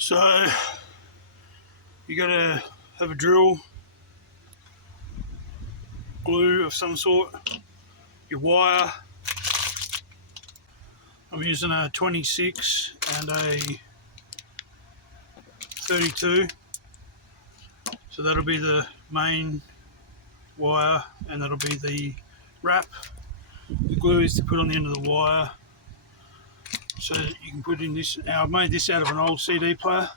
So you got to have a drill, glue of some sort, your wire. I'm using a 26 and a 32, so that'll be the main wire and that'll be the wrap. The glue is to put on the end of the wire so that you can put in this. Now I've made this out of an old CD player.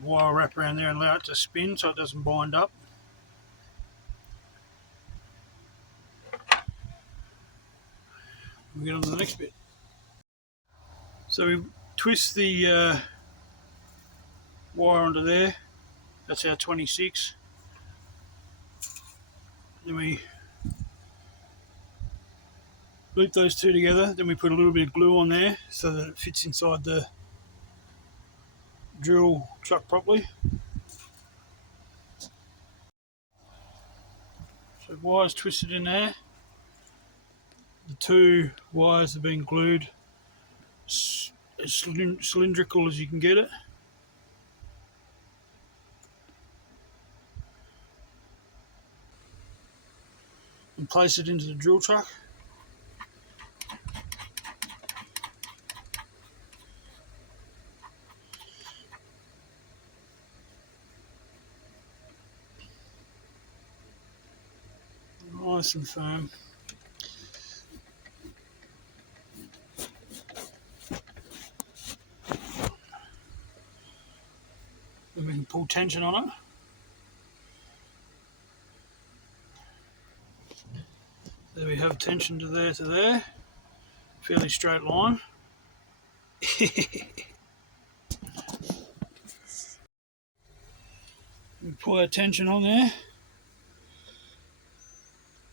Wire wrap around there and allow it to spin so it doesn't bind up. We'll get on to the next bit. So we twist the wire onto there. That's our 26. Then we loop those two together. Then we put a little bit of glue on there so that it fits inside the drill chuck properly. So wires twisted in there. The two wires have been glued as cylindrical as you can get it. And place it into the drill truck. Nice and firm. Then we can pull tension on it. There we have tension to there. Fairly straight line. We pull our tension on there.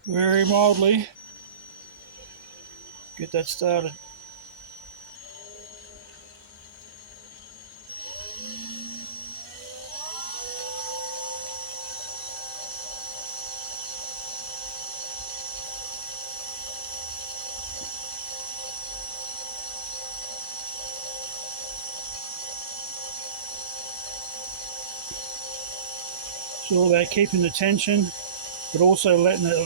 Very mildly. Get that started. It's all about keeping the tension, but also letting it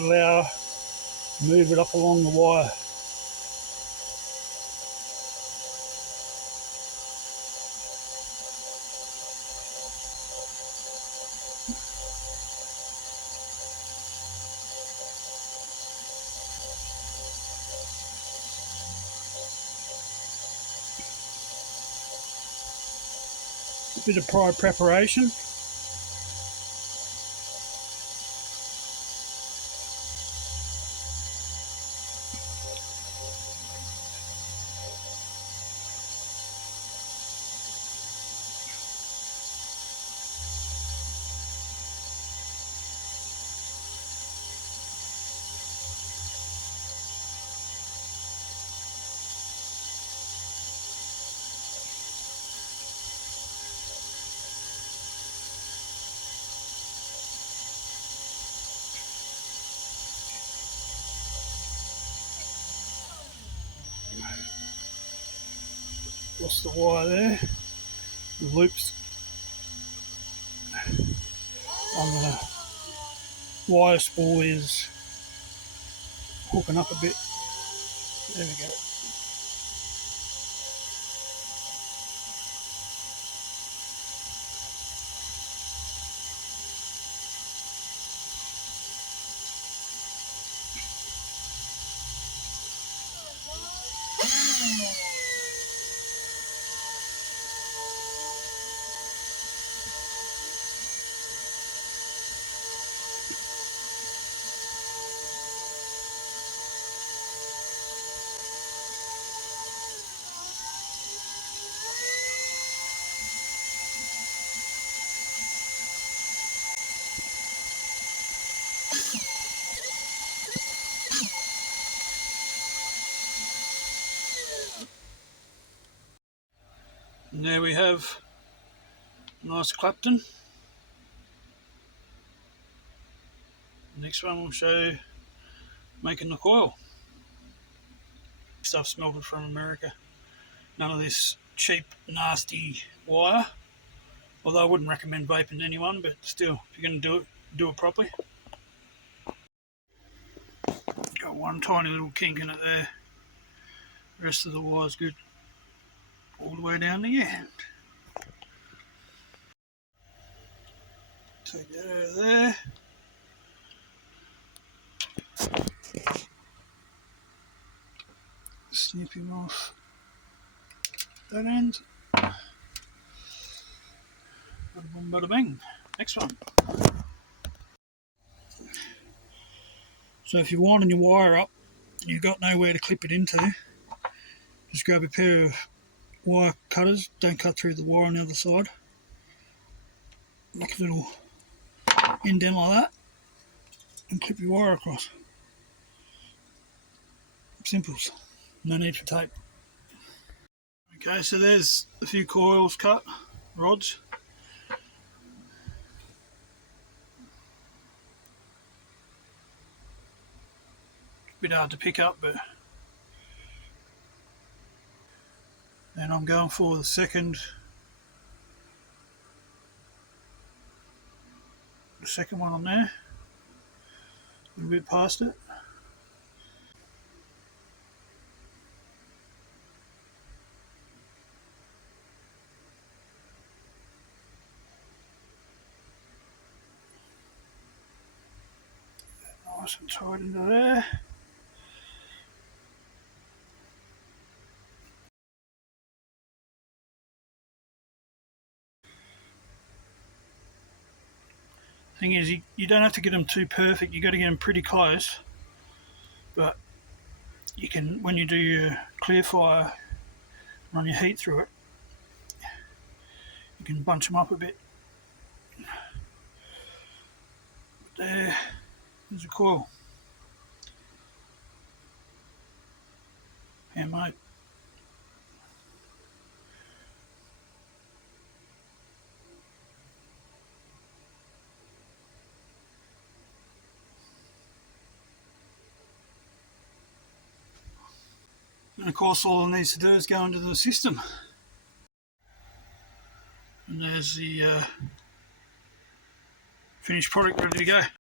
move it up along the wire. A bit of prior preparation. Lost the wire there. The loops on the wire spool is hooking up a bit. There we go. And there we have a nice Clapton. Next one we'll show making the coil. Stuff smelted from America. None of this cheap, nasty wire. Although I wouldn't recommend vaping to anyone, but still, if you're going to do it properly. Got one tiny little kink in it there. The rest of the wire's good all the way down the end. Take that out of there. Snip him off that end. Bada boom, bada bang. Next one. So if you're winding your wire up and you've got nowhere to clip it into, just grab a pair of wire cutters. Don't cut through the wire on the other side. Make a little indent like that and clip your wire across. Simples. No need for tape. Okay, so there's a few coils cut, rods. A bit hard to pick up, but then I'm going for the second one on there. A little bit past it. Nice and tight into there. Thing is, you don't have to get them too perfect. You got to get them pretty close. But you can, when you do your clear fire, run your heat through it, you can bunch them up a bit. There's a coil. Handmade. And of course all it needs to do is go into the system. And there's the finished product ready to go.